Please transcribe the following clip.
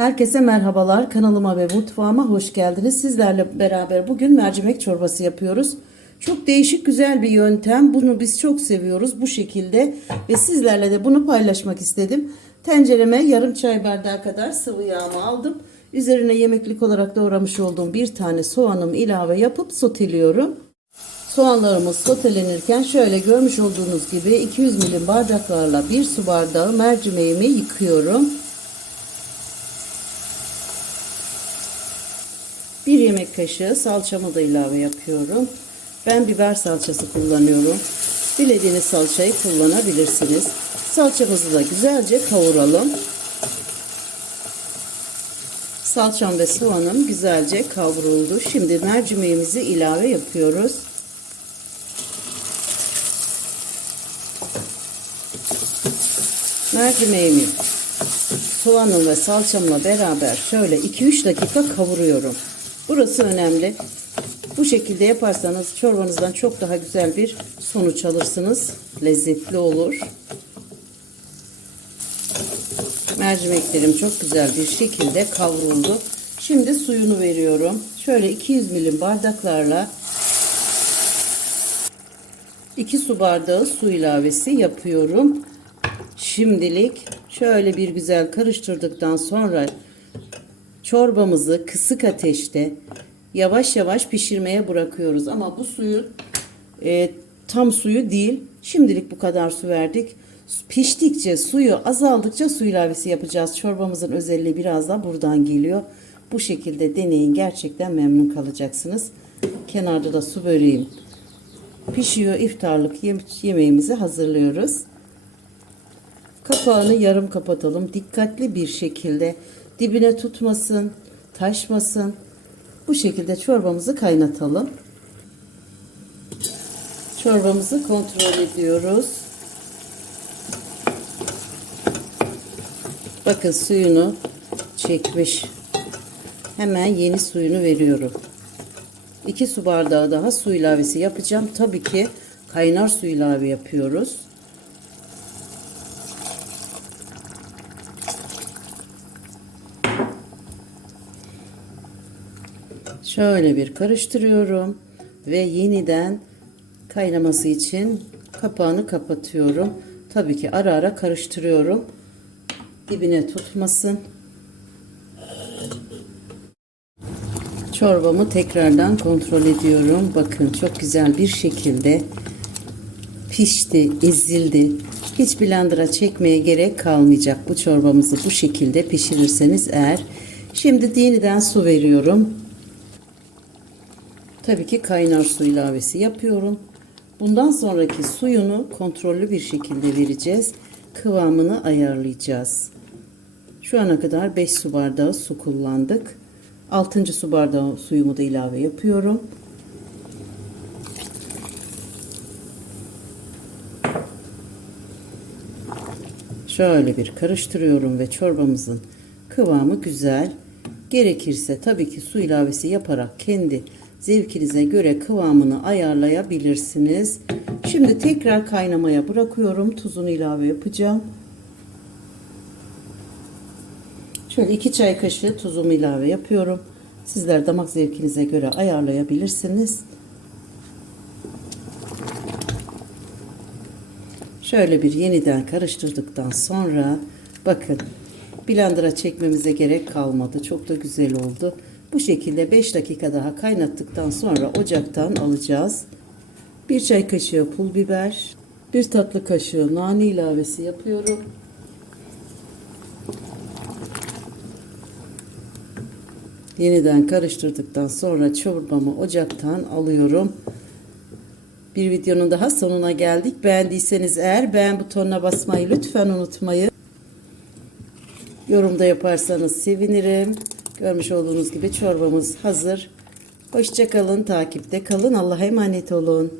Herkese merhabalar. Kanalıma ve mutfağıma hoş geldiniz. Sizlerle beraber bugün mercimek çorbası yapıyoruz. Çok değişik güzel bir yöntem. Bunu biz çok seviyoruz bu şekilde ve sizlerle de bunu paylaşmak istedim. Tencereme yarım çay bardağı kadar sıvı yağımı aldım. Üzerine yemeklik olarak doğramış olduğum bir tane soğanımı ilave yapıp soteliyorum. Soğanlarımız sotelenirken şöyle görmüş olduğunuz gibi 200 milim bardaklarla bir su bardağı mercimeğimi yıkıyorum. Bir yemek kaşığı salçamı da ilave yapıyorum. Ben biber salçası kullanıyorum. Dilediğiniz salçayı kullanabilirsiniz. Salçamızı da güzelce kavuralım. Salçam ve soğanım güzelce kavruldu. Şimdi mercimeğimizi ilave yapıyoruz. Mercimeğimi soğanım ve salçamla beraber şöyle 2-3 dakika kavuruyorum. Burası önemli. Bu şekilde yaparsanız çorbanızdan çok daha güzel bir sonuç alırsınız. Lezzetli olur. Mercimeklerim çok güzel bir şekilde kavruldu. Şimdi suyunu veriyorum. Şöyle 200 milim bardaklarla 2 su bardağı su ilavesi yapıyorum. Şimdilik şöyle bir güzel karıştırdıktan sonra çorbamızı kısık ateşte yavaş yavaş pişirmeye bırakıyoruz. Ama bu suyu e, tam suyu değil. Şimdilik bu kadar su verdik. Piştikçe suyu azaldıkça su ilavesi yapacağız. Çorbamızın özelliği biraz da buradan geliyor. Bu şekilde deneyin. Gerçekten memnun kalacaksınız. Kenarda da su böreğim pişiyor. İftarlık yemeğimizi hazırlıyoruz. Kapağını yarım kapatalım. Dikkatli bir şekilde dibine tutmasın, taşmasın. Bu şekilde çorbamızı kaynatalım. Çorbamızı kontrol ediyoruz. Bakın suyunu çekmiş. Hemen yeni suyunu veriyorum. 2 su bardağı daha su ilavesi yapacağım. Tabii ki kaynar su ilave yapıyoruz. Şöyle bir karıştırıyorum ve yeniden kaynaması için kapağını kapatıyorum. Tabii ki ara ara karıştırıyorum. Dibine tutmasın. Çorbamı tekrardan kontrol ediyorum. Bakın çok güzel bir şekilde pişti, ezildi. Hiç blender'a çekmeye gerek kalmayacak. Bu çorbamızı bu şekilde pişirirseniz eğer. Şimdi yeniden su veriyorum. Tabii ki kaynar su ilavesi yapıyorum. Bundan sonraki suyunu kontrollü bir şekilde vereceğiz. Kıvamını ayarlayacağız. Şu ana kadar 5 su bardağı su kullandık. 6. su bardağı suyumu da ilave yapıyorum. Şöyle bir karıştırıyorum ve çorbamızın kıvamı güzel. Gerekirse tabii ki su ilavesi yaparak kendi zevkinize göre kıvamını ayarlayabilirsiniz. Şimdi tekrar kaynamaya bırakıyorum. Tuzunu ilave yapacağım. Şöyle 2 çay kaşığı tuzumu ilave yapıyorum. Sizler damak zevkinize göre ayarlayabilirsiniz. Şöyle bir yeniden karıştırdıktan sonra bakın blender'a çekmemize gerek kalmadı. Çok da güzel oldu. Bu şekilde 5 dakika daha kaynattıktan sonra ocaktan alacağız. 1 çay kaşığı pul biber, 1 tatlı kaşığı nane ilavesi yapıyorum. Yeniden karıştırdıktan sonra çorbamı ocaktan alıyorum. Bir videonun daha sonuna geldik. Beğendiyseniz eğer beğen butonuna basmayı lütfen unutmayın. Yorumda yaparsanız sevinirim. Görmüş olduğunuz gibi çorbamız hazır. Hoşçakalın, takipte kalın. Allah'a emanet olun.